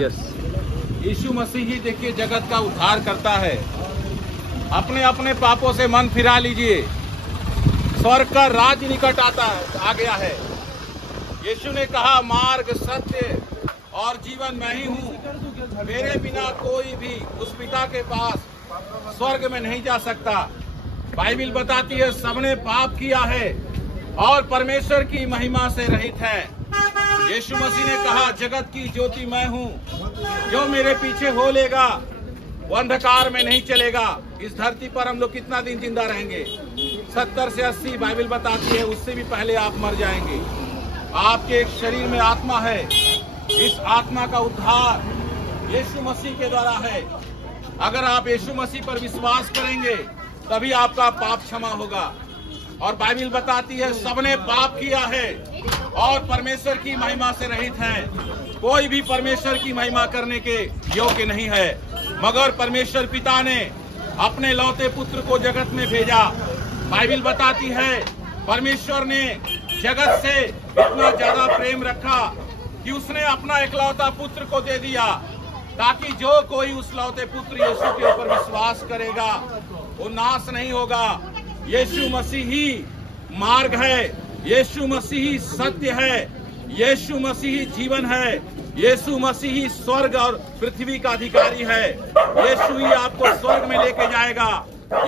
यीशु मसीह ही देखिए जगत का उद्धार करता है। अपने अपने पापों से मन फिरा लीजिए, स्वर्ग का राज्य निकट आ गया है। यीशु ने कहा, मार्ग, सत्य और जीवन मैं ही हूँ, मेरे बिना कोई भी उस पिता के पास स्वर्ग में नहीं जा सकता। बाइबिल बताती है सबने पाप किया है और परमेश्वर की महिमा से रहित है। यीशु मसीह ने कहा, जगत की ज्योति मैं हूँ, जो मेरे पीछे हो लेगा वो अंधकार में नहीं चलेगा। इस धरती पर हम लोग कितना दिन जिंदा रहेंगे? 70 से 80 बाइबिल बताती है, उससे भी पहले आप मर जाएंगे। आपके एक शरीर में आत्मा है, इस आत्मा का उद्धार यीशु मसीह के द्वारा है। अगर आप यीशु मसीह पर विश्वास करेंगे तभी आपका पाप क्षमा होगा। और बाइबिल बताती है सबने पाप किया है और परमेश्वर की महिमा से रहित हैं। कोई भी परमेश्वर की महिमा करने के योग्य नहीं है, मगर परमेश्वर पिता ने अपने लौते पुत्र को जगत में भेजा। बाइबिल बताती है परमेश्वर ने जगत से इतना ज्यादा प्रेम रखा कि उसने अपना इकलौता पुत्र को दे दिया, ताकि जो कोई उस लौते पुत्र यीशु के ऊपर विश्वास करेगा वो नाश नहीं होगा। यीशु मसीह ही मार्ग है, यीशु मसीह ही सत्य है, यीशु मसीह ही जीवन है, यीशु मसीह ही स्वर्ग और पृथ्वी का अधिकारी है। यीशु ही आपको स्वर्ग में लेके जाएगा।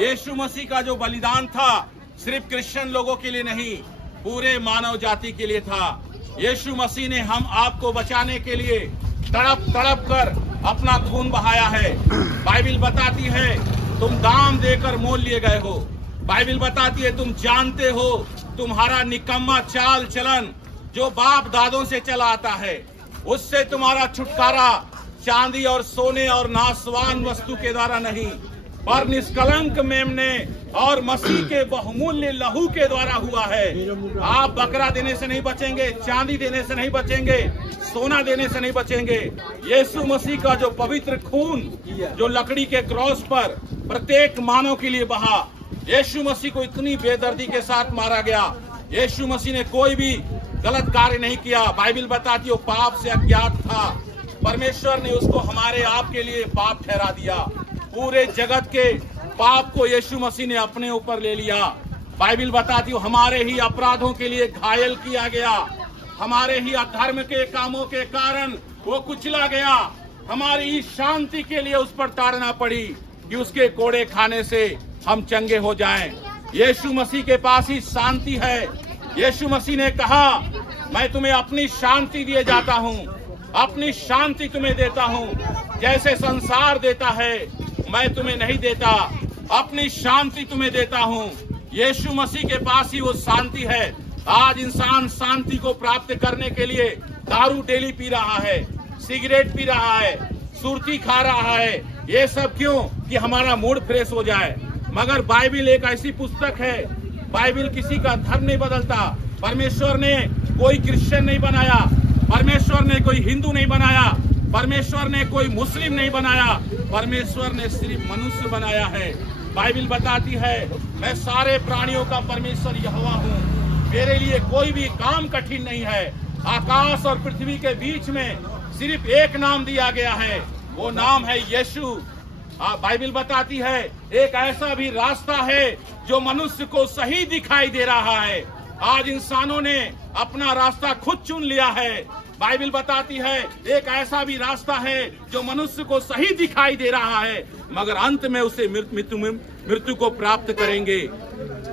यीशु मसीह का जो बलिदान था सिर्फ क्रिश्चियन लोगों के लिए नहीं, पूरे मानव जाति के लिए था। यीशु मसीह ने हम आपको बचाने के लिए तड़प तड़प कर अपना खून बहाया है। बाइबिल बताती है तुम दाम देकर मोल लिए गए हो। बाइबिल बताती है तुम जानते हो तुम्हारा निकम्मा चाल चलन जो बाप दादों से चला आता है, उससे तुम्हारा छुटकारा चांदी और सोने और नाशवान वस्तु के द्वारा नहीं, पर निष्कलंक मेमने और मसीह के बहुमूल्य लहू के द्वारा हुआ है। आप बकरा देने से नहीं बचेंगे, चांदी देने से नहीं बचेंगे, सोना देने से नहीं बचेंगे। यीशु मसीह का जो पवित्र खून जो लकड़ी के क्रॉस पर प्रत्येक मानव के लिए बहा, यीशु मसीह को इतनी बेदर्दी के साथ मारा गया। यीशु मसीह ने कोई भी गलत कार्य नहीं किया। बाइबिल बताती है वो पाप से अज्ञात था, परमेश्वर ने उसको हमारे आपके लिए पाप ठहरा दिया। पूरे जगत के पाप को यीशु मसीह ने अपने ऊपर ले लिया। बाइबिल बताती है हमारे ही अपराधों के लिए घायल किया गया, हमारे ही अधर्म के कामों के कारण वो कुचला गया, हमारी ही शांति के लिए उस पर ताड़ना पड़ी कि उसके कोड़े खाने से हम चंगे हो जाएं। यीशु मसीह के पास ही शांति है। यीशु मसीह ने कहा, मैं तुम्हें अपनी शांति दिए जाता हूँ, अपनी शांति तुम्हें देता हूँ, जैसे संसार देता है मैं तुम्हें नहीं देता, अपनी शांति तुम्हें देता हूँ। यीशु मसीह के पास ही वो शांति है। आज इंसान शांति को प्राप्त करने के लिए दारू डेली पी रहा है, सिगरेट पी रहा है, सुर्ती खा रहा है। ये सब क्यों? कि हमारा मूड फ्रेश हो जाए। मगर बाइबिल एक ऐसी पुस्तक है, बाइबिल किसी का धर्म नहीं बदलता। परमेश्वर ने कोई क्रिश्चियन नहीं बनाया, परमेश्वर ने कोई हिंदू नहीं बनाया, परमेश्वर ने कोई मुस्लिम नहीं बनाया, परमेश्वर ने सिर्फ मनुष्य बनाया है। बाइबिल बताती है मैं सारे प्राणियों का परमेश्वर यहोवा हूँ, मेरे लिए कोई भी काम कठिन नहीं है। आकाश और पृथ्वी के बीच में सिर्फ एक नाम दिया गया है, वो नाम है यीशु। बाइबिल बताती है एक ऐसा भी रास्ता है जो मनुष्य को सही दिखाई दे रहा है। आज इंसानों ने अपना रास्ता खुद चुन लिया है। बाइबिल बताती है एक ऐसा भी रास्ता है जो मनुष्य को सही दिखाई दे रहा है, मगर अंत में उसे मृत्यु को प्राप्त करेंगे।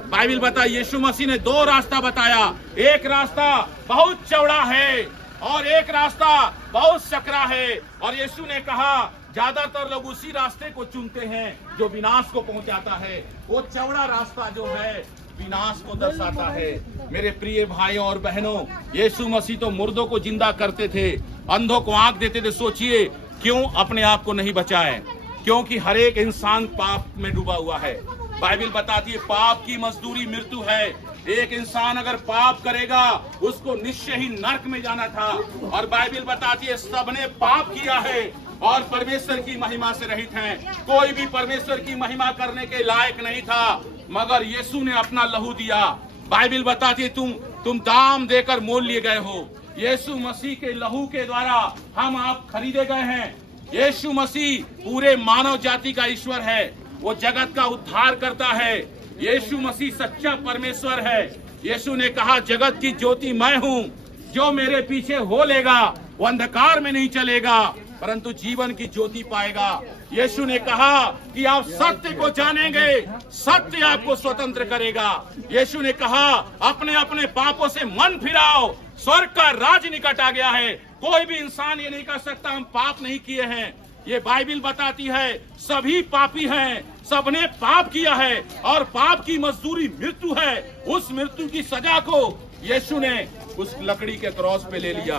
बाइबिल बता यीशु मसीह ने दो रास्ता बताया, एक रास्ता बहुत चौड़ा है और एक रास्ता बहुत सकरा है। और यीशु ने कहा ज्यादातर लोग उसी रास्ते को चुनते हैं जो विनाश को पहुंचाता है। वो चौड़ा रास्ता जो है विनाश को दर्शाता है। मेरे प्रिय भाइयों और बहनों, यीशु मसीह तो मुर्दों को जिंदा करते थे, अंधों को आंख देते थे। सोचिए क्यों अपने आप को नहीं बचाए? क्योंकि हर एक इंसान पाप में डूबा हुआ है। बाइबिल बताती है पाप की मजदूरी मृत्यु है। एक इंसान अगर पाप करेगा उसको निश्चय ही नरक में जाना था। और बाइबिल बताती है सबने पाप किया है और परमेश्वर की महिमा से रहित हैं। कोई भी परमेश्वर की महिमा करने के लायक नहीं था, मगर यीशु ने अपना लहू दिया। बाइबिल बताती है तुम दाम देकर मोल लिए गए हो। यीशु मसीह के लहू के द्वारा हम आप खरीदे गए हैं। यीशु मसीह पूरे मानव जाति का ईश्वर है, वो जगत का उद्धार करता है। यीशु मसीह सच्चा परमेश्वर है। यीशु ने कहा, जगत की ज्योति मैं हूँ, जो मेरे पीछे हो लेगा वो अंधकार में नहीं चलेगा परंतु जीवन की ज्योति पाएगा। यीशु ने कहा कि आप सत्य को जानेंगे, सत्य आपको स्वतंत्र करेगा। यीशु ने कहा, अपने अपने पापों से मन फिराओ, स्वर्ग का राज निकट आ गया है। कोई भी इंसान ये नहीं कर सकता हम पाप नहीं किए हैं। ये बाइबिल बताती है सभी पापी हैं, सबने पाप किया है और पाप की मजदूरी मृत्यु है। उस मृत्यु की सजा को यीशु ने उस लकड़ी के क्रॉस पे ले लिया।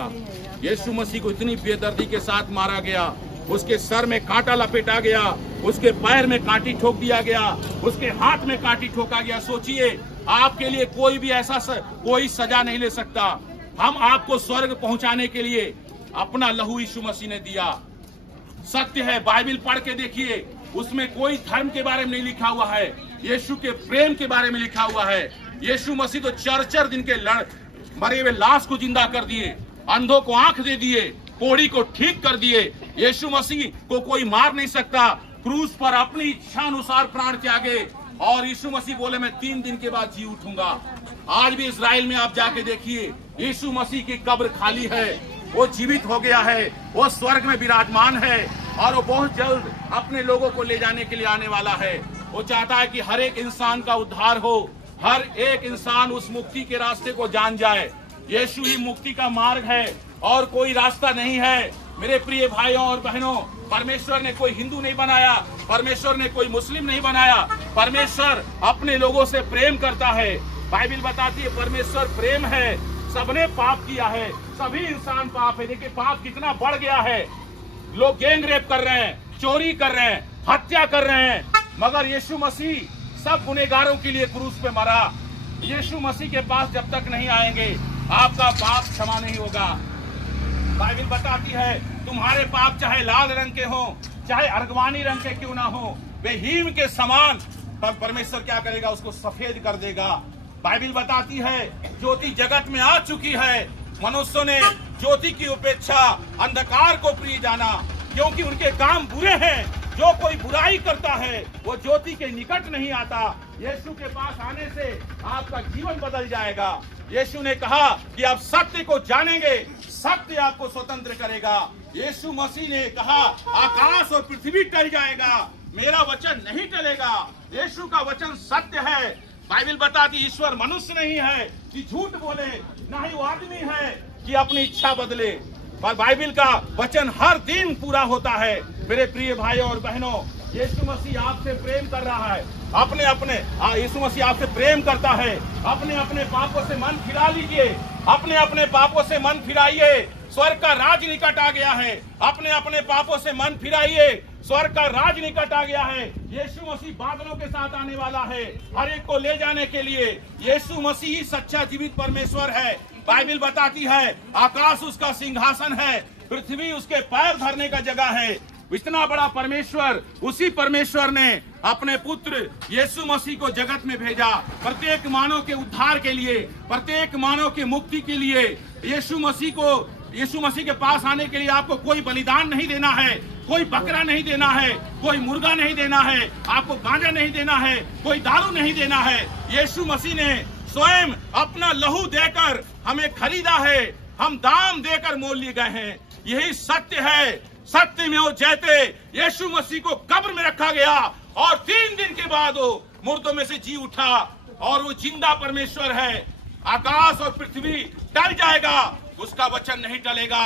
यीशु मसीह को इतनी बेदर्दी के साथ मारा गया, उसके सर में कांटा लपेटा गया, उसके पैर में कांटी ठोक दिया गया, उसके हाथ में कांटी ठोका गया। सोचिए, आपके लिए कोई भी ऐसा कोई सजा नहीं ले सकता। हम आपको स्वर्ग पहुंचाने के लिए अपना लहू यीशु मसीह ने दिया। सत्य है, बाइबिल पढ़ के देखिए, उसमें कोई धर्म के बारे में नहीं लिखा हुआ है, यीशु के प्रेम के बारे में लिखा हुआ है। यीशु मसीह तो 4 दिन के मरे हुए लाश को जिंदा कर दिए, अंधों को आंख दे दिए, कोढ़ी को ठीक कर दिए। यीशु मसीह को कोई मार नहीं सकता। क्रूस पर अपनी इच्छा अनुसार प्राण त्यागे और यीशु मसीह बोले, मैं 3 दिन के बाद जी उठूंगा। आज भी इजराइल में आप जाके देखिए, यीशु मसीह की कब्र खाली है, वो जीवित हो गया है, वो स्वर्ग में विराजमान है और वो बहुत जल्द अपने लोगों को ले जाने के लिए आने वाला है। वो चाहता है कि हर एक इंसान का उद्धार हो, हर एक इंसान उस मुक्ति के रास्ते को जान जाए। यीशु ही मुक्ति का मार्ग है और कोई रास्ता नहीं है। मेरे प्रिय भाइयों और बहनों, परमेश्वर ने कोई हिंदू नहीं बनाया, परमेश्वर ने कोई मुस्लिम नहीं बनाया। परमेश्वर अपने लोगों से प्रेम करता है। बाइबिल बताती है परमेश्वर प्रेम है। सबने पाप किया है, सभी इंसान पाप है। देखिए पाप कितना बढ़ गया है। लोग गैंग रेप कर रहे हैं, चोरी कर रहे हैं, हत्या कर रहे हैं, मगर यीशु मसीह सब गुनहगारों के लिए क्रूस पे मरा। यीशु मसीह के पास जब तक नहीं आएंगे आपका पाप क्षमा नहीं होगा। बाइबिल बताती है तुम्हारे पाप चाहे लाल रंग के हो, चाहे अर्गवानी रंग के क्यों ना हो, वे हीम के समान, पर परमेश्वर क्या करेगा, उसको सफेद कर देगा। बाइबिल बताती है ज्योति जगत में आ चुकी है, मनुष्यों ने ज्योति की उपेक्षा अंधकार को प्रिय जाना, क्योंकि उनके काम बुरे हैं। जो कोई बुराई करता है वो ज्योति के निकट नहीं आता। यीशु के पास आने से आपका जीवन बदल जाएगा। यीशु ने कहा कि आप सत्य को जानेंगे, सत्य आपको स्वतंत्र करेगा। यीशु मसीह ने कहा आकाश और पृथ्वी टल जाएगा, मेरा वचन नहीं टलेगा। यीशु का वचन सत्य है। बाइबिल बताती ईश्वर मनुष्य नहीं है कि झूठ बोले, ना ही वो आदमी है कि अपनी इच्छा बदले, पर बाइबिल का वचन हर दिन पूरा होता है। मेरे प्रिय भाइयों और बहनों, यीशु मसीह आपसे प्रेम कर रहा है। यीशु मसीह आपसे प्रेम करता है। अपने अपने पापों से मन फिरा लीजिए, अपने अपने पापों से मन फिराइए, स्वर्ग का राज निकट आ गया है। अपने अपने पापों से मन फिराइए, स्वर्ग का राज निकट आ गया है। यीशु मसीह बादलों के साथ आने वाला है हर एक को ले जाने के लिए। यीशु मसीह ही सच्चा जीवित परमेश्वर है। बाइबिल बताती है आकाश उसका सिंहासन है, पृथ्वी उसके पैर धरने का जगह है। इतना बड़ा परमेश्वर, उसी परमेश्वर ने अपने पुत्र यीशु मसीह को जगत में भेजा प्रत्येक मानव के उद्धार के लिए, प्रत्येक मानव के मुक्ति के लिए। यीशु मसीह के पास आने के लिए आपको कोई बलिदान नहीं देना है, कोई बकरा नहीं देना है, कोई मुर्गा नहीं देना है, आपको गांजा नहीं देना है, कोई दारू नहीं देना है। यीशु मसीह ने स्वयं अपना लहू देकर हमें खरीदा है, हम दाम देकर मोल लिए गए हैं। यही सत्य है। सत्य में वो जयते यीशु मसीह को कब्र में रखा गया और 3 दिन के बाद वो मुर्दों में से जी उठा और वो जिंदा परमेश्वर है। आकाश और पृथ्वी टल जाएगा, उसका वचन नहीं टलेगा।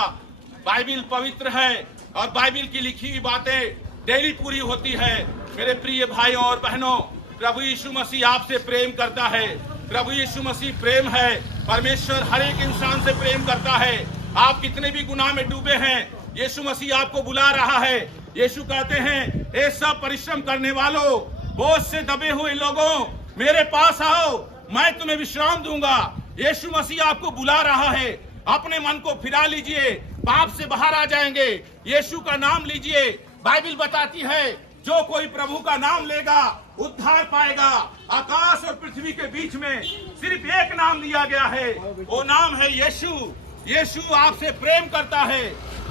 बाइबिल पवित्र है और बाइबिल की लिखी हुई बातें डेली पूरी होती है। मेरे प्रिय भाइयों और बहनों, प्रभु यीशु मसीह आपसे प्रेम करता है। प्रभु यीशु मसीह प्रेम है। परमेश्वर हर एक इंसान से प्रेम करता है। आप कितने भी गुनाह में डूबे हैं, यीशु मसीह आपको बुला रहा है। यीशु कहते हैं, ए सब परिश्रम करने वालों, बोझ से दबे हुए लोगों, मेरे पास आओ, मैं तुम्हें विश्राम दूंगा। यीशु मसीह आपको बुला रहा है। अपने मन को फिरा लीजिए, पाप से बाहर आ जाएंगे। यीशु का नाम लीजिए। बाइबिल बताती है जो कोई प्रभु का नाम लेगा उद्धार पाएगा। आकाश और पृथ्वी के बीच में सिर्फ एक नाम दिया गया है, वो नाम है यीशु। यीशु आपसे प्रेम करता है।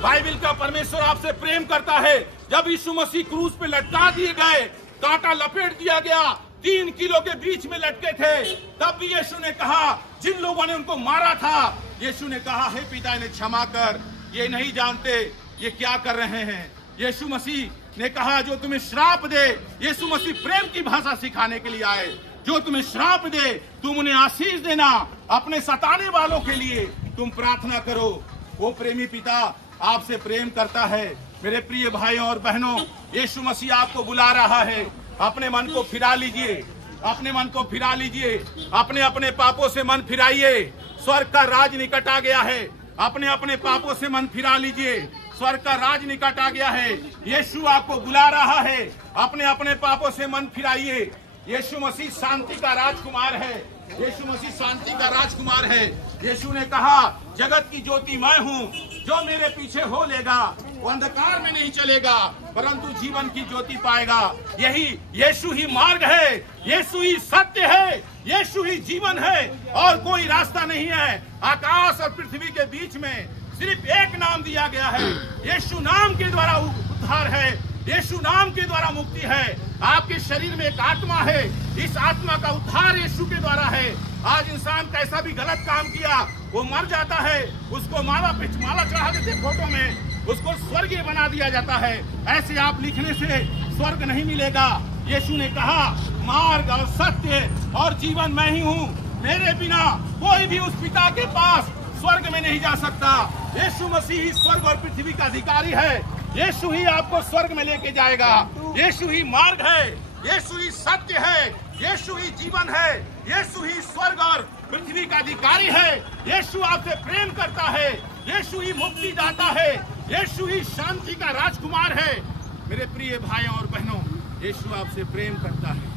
बाइबल का परमेश्वर आपसे प्रेम करता है। जब यीशु मसीह क्रूस पे लटका दिए गए, कांटा लपेट दिया गया, 3 किलो के बीच में लटके थे, तब भी यीशु ने कहा, जिन लोगों ने उनको मारा था, यीशु ने कहा, हे पिता इन्हें क्षमा कर, ये नहीं जानते ये क्या कर रहे हैं। यीशु मसीह ने कहा, जो तुम्हें श्राप दे, यीशु मसीह प्रेम की भाषा सिखाने के लिए आए, जो तुम्हें श्राप दे तुम उन्हें आशीष देना, अपने सताने वालों के लिए तुम प्रार्थना करो। वो प्रेमी पिता आपसे प्रेम करता है। मेरे प्रिय भाइयों और बहनों, यीशु मसीह आपको बुला रहा है। अपने मन को फिरा लीजिए, अपने मन को फिरा लीजिए, अपने अपने पापों से मन फिराइए। स्वर्ग का राज निकट आ गया है। अपने अपने पापों से मन फिरा लीजिए, स्वर्ग का राज निकट आ गया है। यीशु आपको बुला रहा है, अपने अपने पापों से मन फिराइए। यीशु मसीह शांति का राजकुमार है। यीशु मसीह शांति का राजकुमार है। यीशु ने कहा, जगत की ज्योति मैं हूँ, जो मेरे पीछे हो लेगा वो अंधकार में नहीं चलेगा परंतु जीवन की ज्योति पाएगा। यही यीशु ही मार्ग है, यीशु ही सत्य है, यीशु ही जीवन है और कोई रास्ता नहीं है। आकाश और पृथ्वी के बीच में सिर्फ एक नाम दिया गया है। यीशु नाम के द्वारा उद्धार है, यीशु नाम के द्वारा मुक्ति है। आपके शरीर में एक आत्मा है, इस आत्मा का उद्धार यीशु के द्वारा है। आज इंसान कैसा भी गलत काम किया, वो मर जाता है, उसको माला चढ़ा देते फोटो में, उसको स्वर्गीय बना दिया जाता है। ऐसे आप लिखने से स्वर्ग नहीं मिलेगा। यीशु ने कहा, मार्ग और सत्य और जीवन मैं ही हूँ, मेरे बिना कोई भी उस पिता के पास स्वर्ग में नहीं जा सकता। यीशु मसीह ही स्वर्ग और पृथ्वी का अधिकारी है। यीशु ही आपको स्वर्ग में लेके जाएगा। यीशु ही मार्ग है, यीशु ही सत्य है, यीशु ही जीवन है, यीशु ही स्वर्ग और पृथ्वी का अधिकारी है। यीशु आपसे प्रेम करता है, यीशु ही मुक्ति दाता है, यीशु ही शांति का राजकुमार है। मेरे प्रिय भाइयों और बहनों, यीशु आपसे प्रेम करता है।